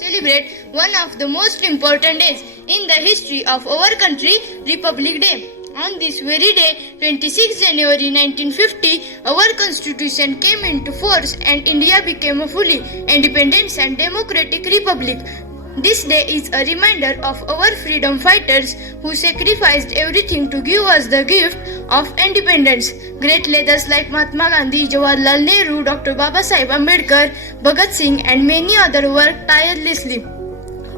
Celebrate one of the most important days in the history of our country, Republic Day. On this very day, 26 January 1950, our constitution came into force and India became a fully independent and democratic republic. This day is a reminder of our freedom fighters who sacrificed everything to give us the gift of independence. Great leaders like Mahatma Gandhi, Jawaharlal Nehru, Dr. Babasaheb Ambedkar, Bhagat Singh and many others worked tirelessly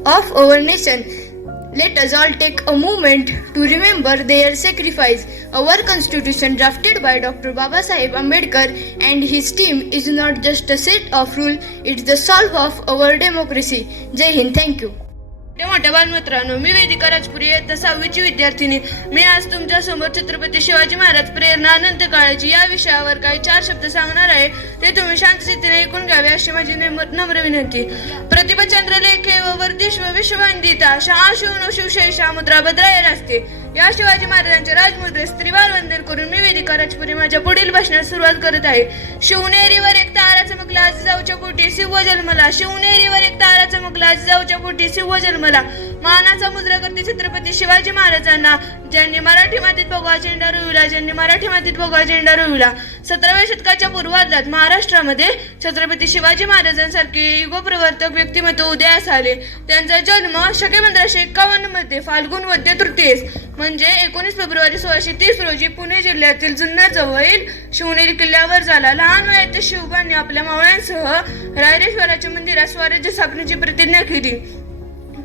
of our nation. Let us all take a moment to remember their sacrifice. Our constitution drafted by Dr. Babasaheb Ambedkar and his team is not just a set of rules, it's the soul of our democracy. Jai Hind, thank you. मोठ्या बालमित्रांनो, मी वेदिका राजपुरी इयत्ता 6वीची विद्यार्थिनी. मी आज तुमच्या समोर छत्रपती शिवाजी महाराज प्रेरणा अनंत काळाची या विषयावर काही 4 शब्द सांगणार आहे. ते तुम्ही शांतचित्ताने ऐकून घ्यावे अशी माझी नम्र विनंती. प्रतिभाचंद्र लेखे व वर्धिष्व विश्ववंदिता शहा शिवनो शिवशेषा मुद्रा भद्राय असते. या शिवाजी महाराजांच्या राजमुद्रेस त्रिवार वंदन करून मी वेदिका राजपुरी माझ्या पुढील भाषणास सुरुवात करत आहे. शिवनेरीवर एक तारा चमकला जिजाऊच्या पोटी सिंह जन्मला. शिवनेरीवर एक तारा चमकला जिजाऊच्या पोटी सिंह जन्मला. मानाचा मुजरा करते छत्रपती शिवाजी महाराजांना, ज्यांनी मराठी मातीत भगवा झेंडा रोविला, ज्यांनी मराठी मातीत भगवा झेंडा रोविला. 17व्या शतकाच्या पूर्वार्धात महाराष्ट्रामध्ये छत्रपती शिवाजी महाराजांसारखे युगप्रवर्तक व्यक्तिमत्व उदयास आले. त्यांचा जन्म शके 1551 मध्ये फाल्गुन वद्य तृतीयेस म्हणजे 19 फेब्रुवारी 1630 रोजी पुणे जिल्ह्यातील जुन्नर जवळील शिवनेरी किल्ल्यावर झाला. लहान वयात शिवबांनी आपल्या मावळ्यांसह रायरेश्वराच्या मंदिरात स्वराज्य स्थापनेची प्रतिज्ञा केली.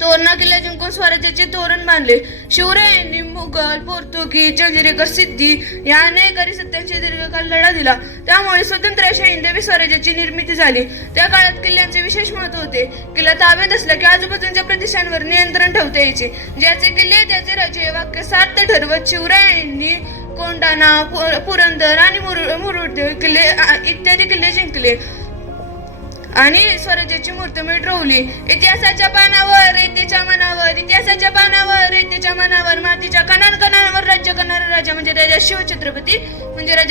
तोरणा किल्ला जिंकून स्वराज्याचे तोरण बांधले. शिवरायांनी मुघल, पोर्तुगीज, जंजिरेकर, सिद्धी या अनेक सत्तांशी दीर्घकाळ लढा दिला. त्यामुळे स्वतंत्र अशा हिंदवी स्वराज्याची निर्मिती झाली. त्या काळात किल्ल्यांचे विशेष महत्व होते. किल्ला ताब्यात असला की आजूबाजूच्या प्रदेशांवर नियंत्रण ठेवता यायचे. ज्याचे किल्ले त्याचे राजे हे वाक्य सार्थ ठरवत शिवरायांनी कोंढाणा, पुरंदर आणि मुरुड किल्ले इत्यादी किल्ले जिंकले आणि स्वराज्याची मूर्तमेढ रोवली. इतिहासाच्या पानावर ऐत्याच्या मनावर, इतिहासाच्या पानावर ऐत्याच्या मनावर मातीच्या कणांवर राज्य करणारा राजा म्हणजे राजा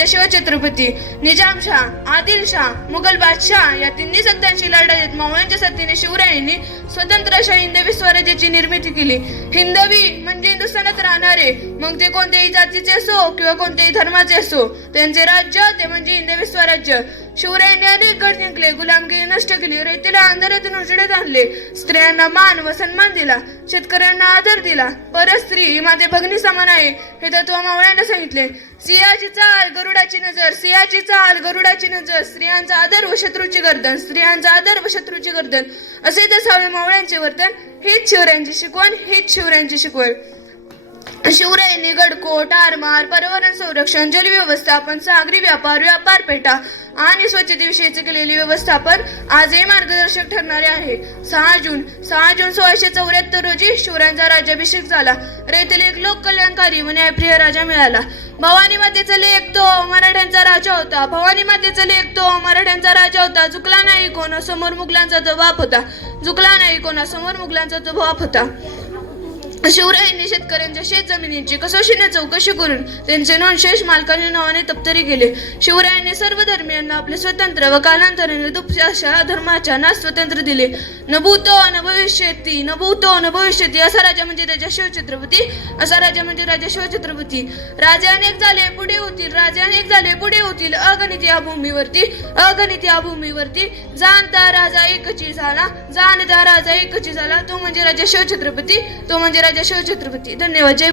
शिवछत्रपती. निजामशाह, आदिलशाह, मुघल बादशाह या तिन्ही सत्तांशी लढा देत मावळ्यांच्या साथीने शिवरायांनी स्वतंत्र अशा हिंदवी स्वराज्याची निर्मिती केली. हिंदवी म्हणजे हिंदुस्थानात राहणारे, मग ते कोणत्याही जातीचे असो किंवा कोणत्याही धर्माचे असो, त्यांचे राज्य ते म्हणजे हिंदवी स्वराज्य. शिवरायांनी अनेक गड जिंकले, गुलामगिरी नष्ट केली, रयतेला अंधारातून उजेडात आणले, स्त्रियांना मान व सन्मान दिला, शेतकऱ्यांना आदर दिला. परस्त्री ही माझे भगिनी समान आहे हे तत्व मावळ्यांना सांगितले. सिंहाची चाल गरुडाची नजर, सिंहाची चाल गरुडाची नजर, स्त्रियांचा आदर व शत्रूची गर्दन, स्त्रियांचा आदर व शत्रूची गर्दन असे दसावे मावळ्यांचे वर्तन. हीच शिवरायांची शिकवण, हीच शिवरायांची शिकवण. शिवरायांनी गडकोट, आरमार, पर्यावरण संरक्षण, जल व्यवस्थापन, सागरी व्यापार, व्यापार पेठा आणि स्वच्छतेविषयीचे केलेले व्यवस्थापन आजही मार्गदर्शक ठरणारे आहे. 6 जून 1674 रोजी शिवरायांचा राज्याभिषेक झाला. रयतेला एक लोक कल्याणकारी व न्यायप्रिय राजा मिळाला. भवानी मातेचा लेक तो मराठ्यांचा राजा होता. भवानी मातेचा लेक तो मराठ्यांचा राजा होता. चुकला नाही कोणासमोर मुघलांचा तो बाप होता. चुकला नाही कोणासमोर मुघलांचा तो बाप होता. शिवरायांनी शेतकऱ्यांच्या शेत जमिनींची कसोशीने चौकशी करून त्यांचे नोंद शेष मालकाच्या नावाने तप्तरी केले. शिवरायांनी सर्व धर्मियांना आपले स्वतंत्र व कालांतराने दुप्पट अशा धर्माच्या ना स्वतंत्र दिले. न भूतो न भविष्यती, न भूतो न भविष्यती असा राजा म्हणजे राजा शिवछत्रपती, असा राजा म्हणजे राजा शिवछत्रपती. राजे अनेक झाले पुढे होतील, राजे अनेक झाले पुढे होतील, अगणित या भूमीवरती, अगणित या भूमीवरती. जाणता राजा एकची झाला, जाणता राजा एकची झाला, तो म्हणजे राजा शिवछत्रपती, तो म्हणजे राजा शिवछत्रपति. धन्यवाद. जय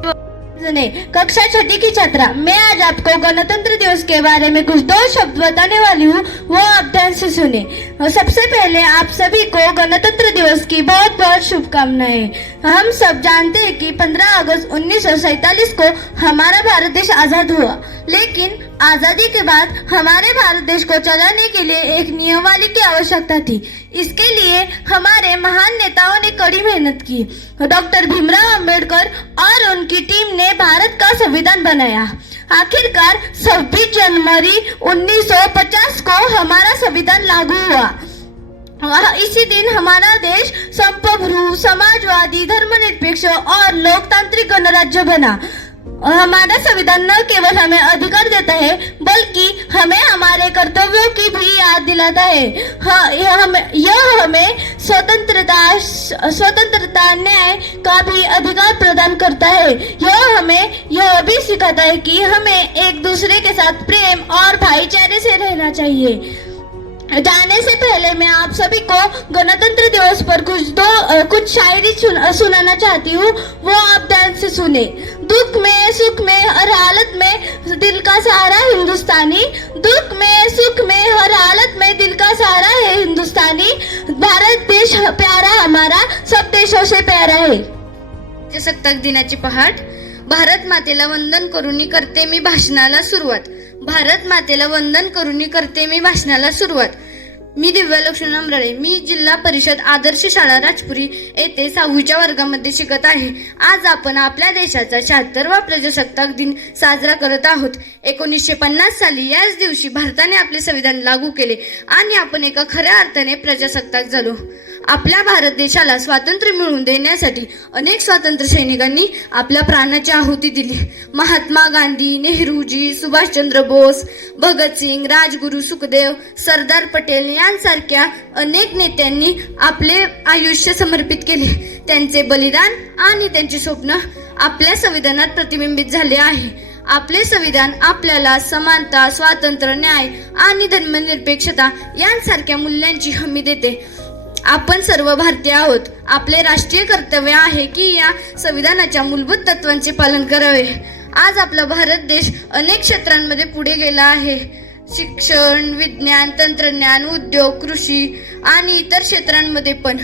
कक्षा छठी की छात्रा, मैं आज आपको गणतंत्र दिवस के बारे में कुछ 2 शब्द बताने वाली हूँ, वो आप ध्यान से सुने. सबसे पहले आप सभी को गणतंत्र दिवस की बहुत बहुत शुभकामनाएं. हम सब जानते हैं कि 15 अगस्त 1947 को हमारा भारत देश आजाद हुआ, लेकिन आजादी के बाद हमारे भारत देश को चलाने के लिए एक नियमावली की आवश्यकता थी. इसके लिए हमारे महान नेताओं ने कड़ी मेहनत की. डॉक्टर भीमराव अंबेडकर और उनकी टीम ने भारत का संविधान बनाया. आखिरकार 26 जनवरी 1950 को हमारा संविधान लागू हुआ. इसी दिन हमारा देश संप्रभु, समाजवादी, धर्मनिरपेक्ष और लोकतांत्रिक गणराज्य बना. हमारा संविधान न केवल हमें अधिकार देता है बल्कि हमें हमारे कर्तव्यों की भी याद दिलाता है। यह हमें स्वतंत्रता न्याय का भी अधिकार प्रदान करता है। यह हमें यह भी सिखाता है कि हमें एक दूसरे के साथ प्रेम और भाईचारे से रहना चाहिए। जाने से पहले मैं आप सभी को गणतंत्र दिवस पर कुछ शायरी सुनाना चाहती हूँ, वो आप ध्यान से सुने। दुख में सुख में हर हालत में दिल का सहारा हिंदुस्तानी, दुख में सुख में हर हालत में दिल का सहारा है हिंदुस्तानी। भारत देश प्यारा हमारा, सब देशों से प्यारा है। प्रजासत्ताक दिनाची पहाट. भारत मातेला वंदन करून करते मी भाषणाला सुरुवात. भारत मातेला वंदन करून करते मी भाषणाला सुरुवात. मी दिव्या लक्ष्मण अमराळे. मी जिल्हा परिषद आदर्श शाळा राजपुरी येथे 6वीच्या वर्गामध्ये शिकत आहे. आज आपण आपल्या देशाचा 76वा प्रजासत्ताक दिन साजरा करत आहोत. 1950 साली याच दिवशी भारताने आपले संविधान लागू केले आणि आपण एका खऱ्या अर्थाने प्रजासत्ताक झालो. आपल्या भारत देशाला स्वातंत्र्य मिळवून देण्यासाठी अनेक स्वातंत्र्य सैनिकांनी आपल्या प्राणाची आहुती दिली. महात्मा गांधी, नेहरूजी, सुभाषचंद्र बोस, भगतसिंग, राजगुरू, सुखदेव, सरदार पटेल यांसारख्या अनेक नेत्यांनी आपले आयुष्य समर्पित केले. त्यांचे बलिदान आणि त्यांचे स्वप्न आपल्या संविधानात प्रतिबिंबित झाले आहे. आपले संविधान आपल्याला समानता, स्वातंत्र्य, न्याय आणि धर्मनिरपेक्षता यांसारख्या मूल्यांची हमी देते. आपण सर्व भारतीय आहोत. आपले राष्ट्रीय कर्तव्य आहे की या संविधानाच्या मूलभूत तत्वांचे पालन करावे. आज आपला भारत देश अनेक क्षेत्रांमध्ये पुढे गेला आहे. शिक्षण, विज्ञान, तंत्रज्ञान, उद्योग, कृषी आणि इतर क्षेत्रांमध्ये पण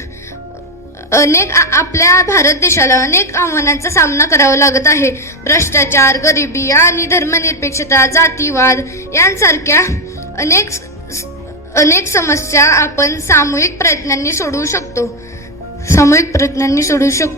आपल्या भारत देशाला अनेक आव्हानांचा सामना करावा लागत आहे. भ्रष्टाचार, गरिबी आणि धर्मनिरपेक्षता, जातीवाद यांसारख्या अनेक समस्या आपण सामूहिक प्रयत्नांनी सोडवू शकतो.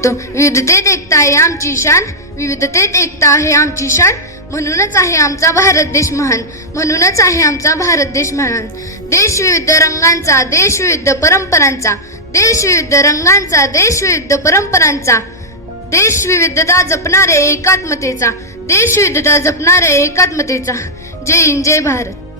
विविधतेत एकता आहे आमची शान, विविधतेत एकता आहे आमची शान. म्हणूनच आहे आमचा भारत देश महान, म्हणूनच आहे आमचा भारत देश महान. देश विविध रंगांचा, देश विविध परंपरांचा, देश विविध रंगांचा, देश विविध परंपरांचा, देश विविधता जपणारे एकात्मतेचा, देश विविधता जपणारे एकात्मतेचा. जय हिंद, जय भारत.